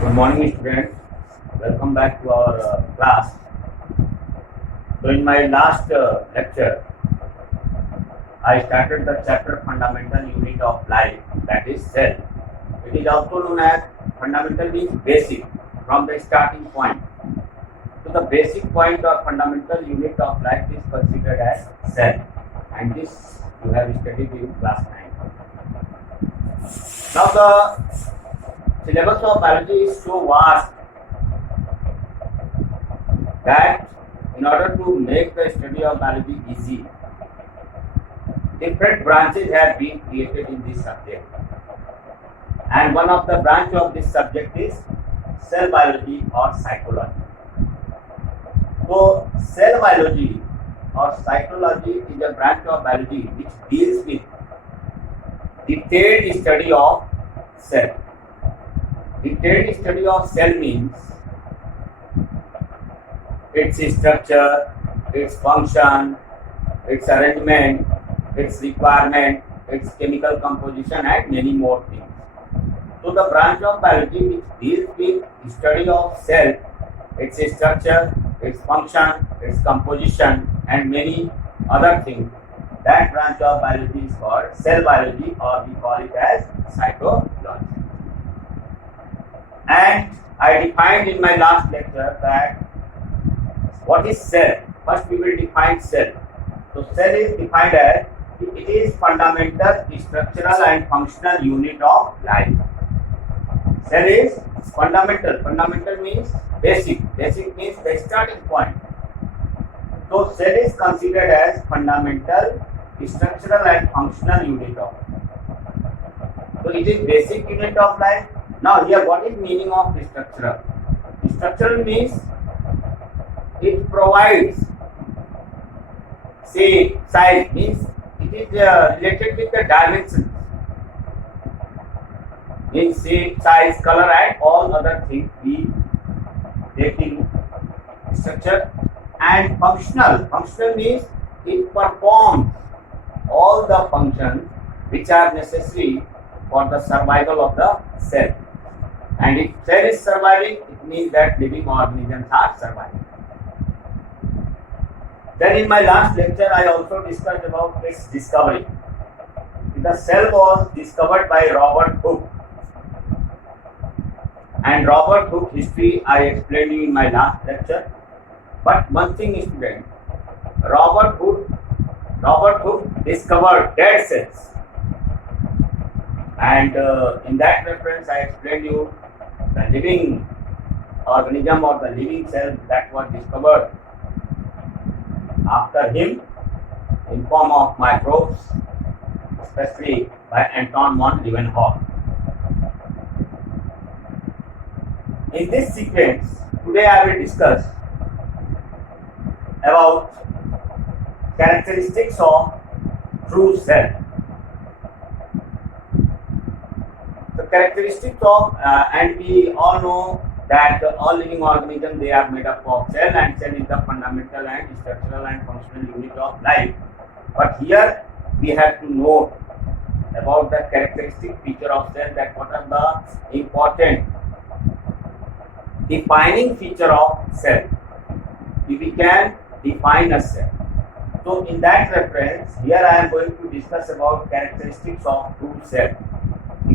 Good morning, students. Welcome back to our class. So, in my last lecture, I started the chapter Fundamental Unit of Life, that is cell. It is also known as fundamental means basic, from the starting point. So, the basic point or fundamental unit of life is considered as cell, and this you have studied in class 9. Now, the syllabus of biology is so vast that in order to make the study of biology easy, different branches have been created in this subject. And one of the branch of this subject is cell biology or cytology. So, cell biology or cytology is a branch of biology which deals with detailed study of cell. Detailed study of cell means its structure, its function, its arrangement, its requirement, its chemical composition, and many more things. So, the branch of biology which deals with study of cell, its structure, its function, its composition, and many other things, that branch of biology is called cell biology, or we call it as cytology. And I defined in my last lecture that what is cell. First we will define cell. So cell is defined as it is fundamental, structural and functional unit of life. Cell is fundamental. Fundamental means basic. Basic means the starting point. So cell is considered as fundamental, structural and functional unit of life. So it is basic unit of life. Now here what is meaning of structural? Structural means it provides shape, size, means it is related with the dimensions, means shape, size, color and all other things we take in structure. And functional. Functional means it performs all the functions which are necessary for the survival of the cell. And if cell is surviving, it means that living organisms are surviving. Then in my last lecture, I also discussed about its discovery. The cell was discovered by Robert Hooke. And Robert Hooke history I explained you in my last lecture. But one thing, student, Robert Hooke discovered dead cells. And in that reference, I explained you the living organism or the living cell that was discovered after him in form of microbes, especially by Anton von Leeuwenhoek. In this sequence, today I will discuss about characteristics of true cell. The characteristics of, and we all know that all living organisms, they are made up of cell, and cell is the fundamental and structural and functional unit of life. But here we have to know about the characteristic feature of cell, that what are the important defining feature of cell. If we can define a cell. So in that reference, here I am going to discuss about characteristics of true cell.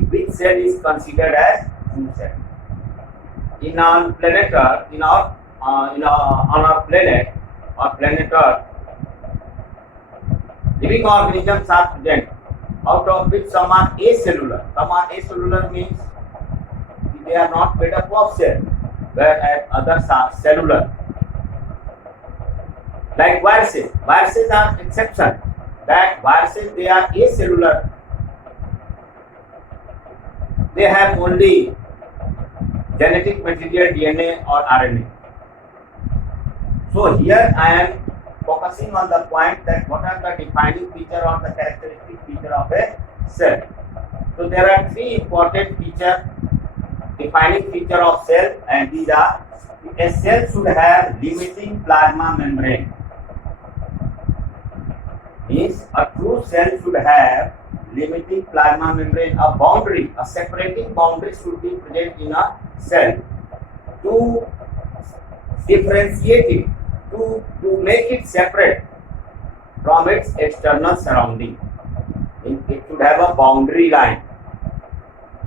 Which cell is considered as true cell? In our planet Earth, on our planet or planet Earth, living organisms are present, out of which some are acellular. Some are acellular means they are not made up of cell, whereas others are cellular. Like viruses. Viruses are exception. That viruses, they are acellular. They have only genetic material, DNA or RNA. So here I am focusing on the point that what are the defining feature or the characteristic feature of a cell. So there are three important defining feature of cell, and these are: a cell should have limiting plasma membrane. Means a true cell should have limiting plasma membrane, a boundary, a separating boundary should be present in a cell to differentiate it, to make it separate from its external surrounding. It should have a boundary line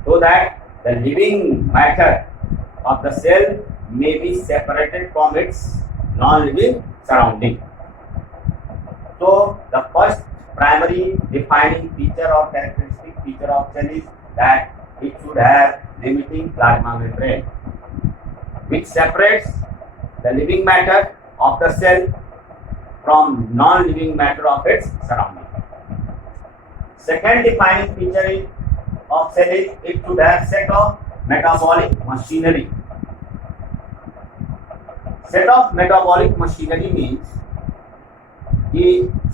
so that the living matter of the cell may be separated from its non-living surrounding. So the first primary defining feature or characteristic feature of cell is that it should have limiting plasma membrane, which separates the living matter of the cell from non-living matter of its surrounding. Second defining feature of cell is it should have set of metabolic machinery. Set of metabolic machinery means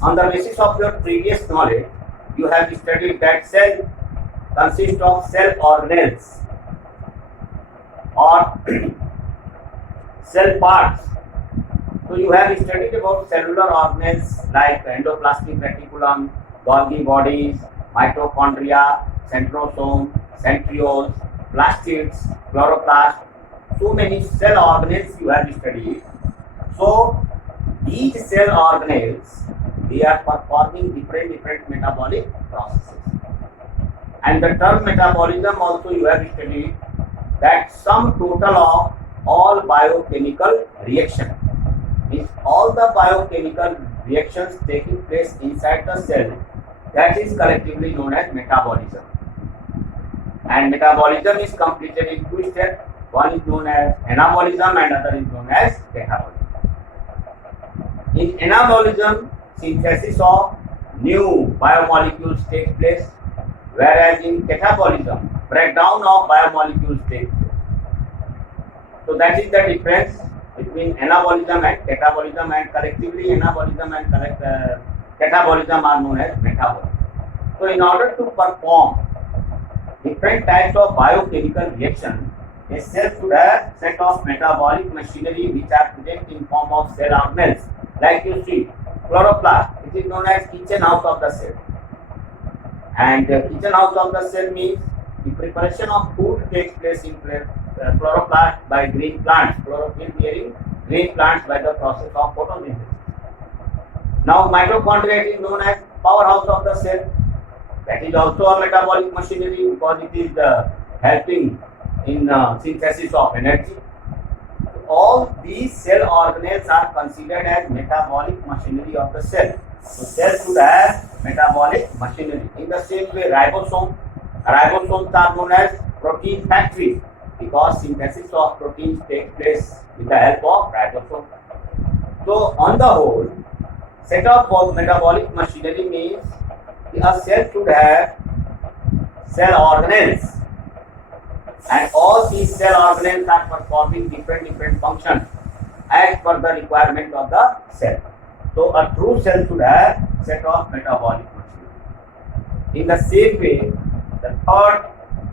on the basis of your previous knowledge, you have studied that cell consists of cell organelles or cell parts. So you have studied about cellular organelles like endoplasmic reticulum, Golgi bodies, mitochondria, centrosome, centrioles, plastids, chloroplast. So many cell organelles you have studied. So each cell organelles, they are performing different metabolic processes. And the term metabolism also you have studied that sum total of all biochemical reaction. Means all the biochemical reactions taking place inside the cell, that is collectively known as metabolism. And metabolism is completed in two steps. One is known as anabolism and other is known as catabolism. In anabolism, synthesis of new biomolecules takes place, whereas in catabolism, breakdown of biomolecules takes place. So that is the difference between anabolism and catabolism, and collectively anabolism and catabolism are known as metabolism. So in order to perform different types of biochemical reaction, a cell should have set of metabolic machinery which are present in form of cell organelles. Like you see, chloroplast, it is known as kitchen house of the cell. And kitchen house of the cell means the preparation of food takes place in chloroplast by green plants, chlorophyll bearing green plants by the process of photosynthesis. Now mitochondria is known as powerhouse of the cell. That is also a metabolic machinery because it is helping in synthesis of energy. All these cell organelles are considered as metabolic machinery of the cell. So cell should have metabolic machinery. In the same way, ribosomes are known as protein factories because synthesis of proteins takes place with the help of ribosome. So on the whole, set of metabolic machinery means a cell should have cell organelles, and all these cell organelles are performing different functions as per the requirement of the cell. So a true cell should have set of metabolic machinery. In the same way, the third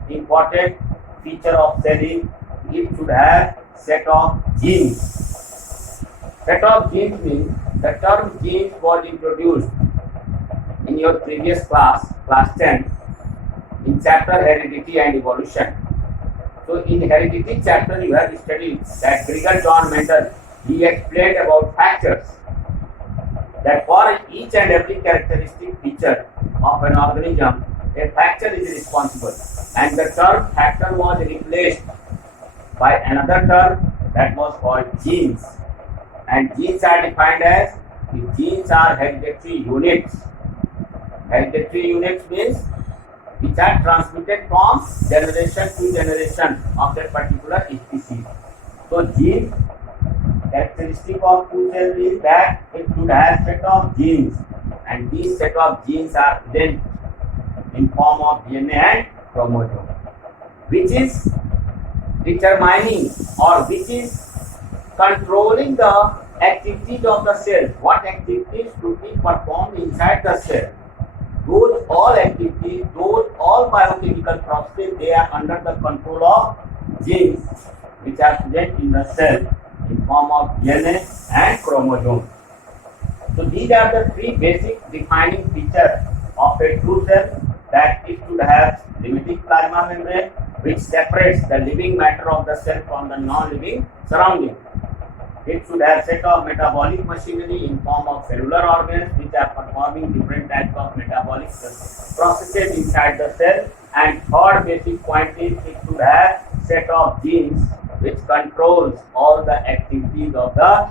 important feature of cell is it should have set of genes. Set of genes means the term genes was introduced in your previous class 10, in chapter Heredity and Evolution. So in heredity chapter you have studied that Gregor John Mendel, he explained about factors, that for each and every characteristic feature of an organism, a factor is responsible, and the term factor was replaced by another term that was called genes. And genes are defined as, the genes are hereditary units. Hereditary units means which are transmitted from generation to generation of that particular species. So gene characteristic of two cells is that it should have set of genes, and these set of genes are present in form of DNA and chromosome, which is determining or which is controlling the activities of the cell. What activities should be performed inside the cell? Those all activities, those all biochemical processes, they are under the control of genes which are present in the cell in form of DNA and chromosome. So these are the three basic defining features of a true cell. that it should have limiting plasma membrane which separates the living matter of the cell from the non-living surrounding. It should have set of metabolic machinery in form of cellular organs which are performing different types of metabolic processes inside the cell. And third basic point is it should have set of genes which controls all the activities of the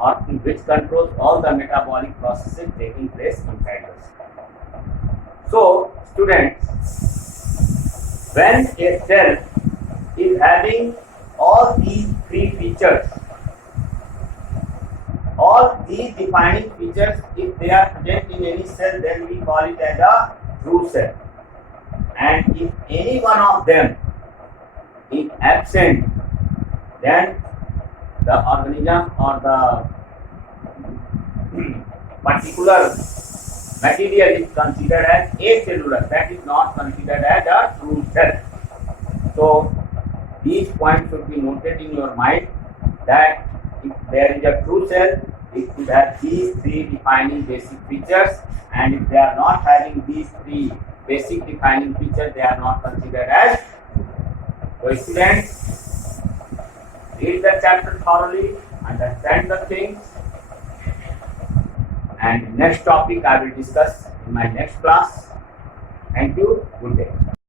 or which controls all the metabolic processes taking place inside the cell. So, students, when a cell is having all these three features, all these defining features, if they are present in any cell, then we call it as a true cell. And if any one of them is absent, then the organism or the particular material is considered as acellular, that is not considered as a true cell. So, these points should be noted in your mind that if there is a true cell, it should have these three defining basic features, and if they are not having these three basic defining features, they are not considered as true. So, students, read the chapter thoroughly, understand the things, and next topic I will discuss in my next class. Thank you. Good day.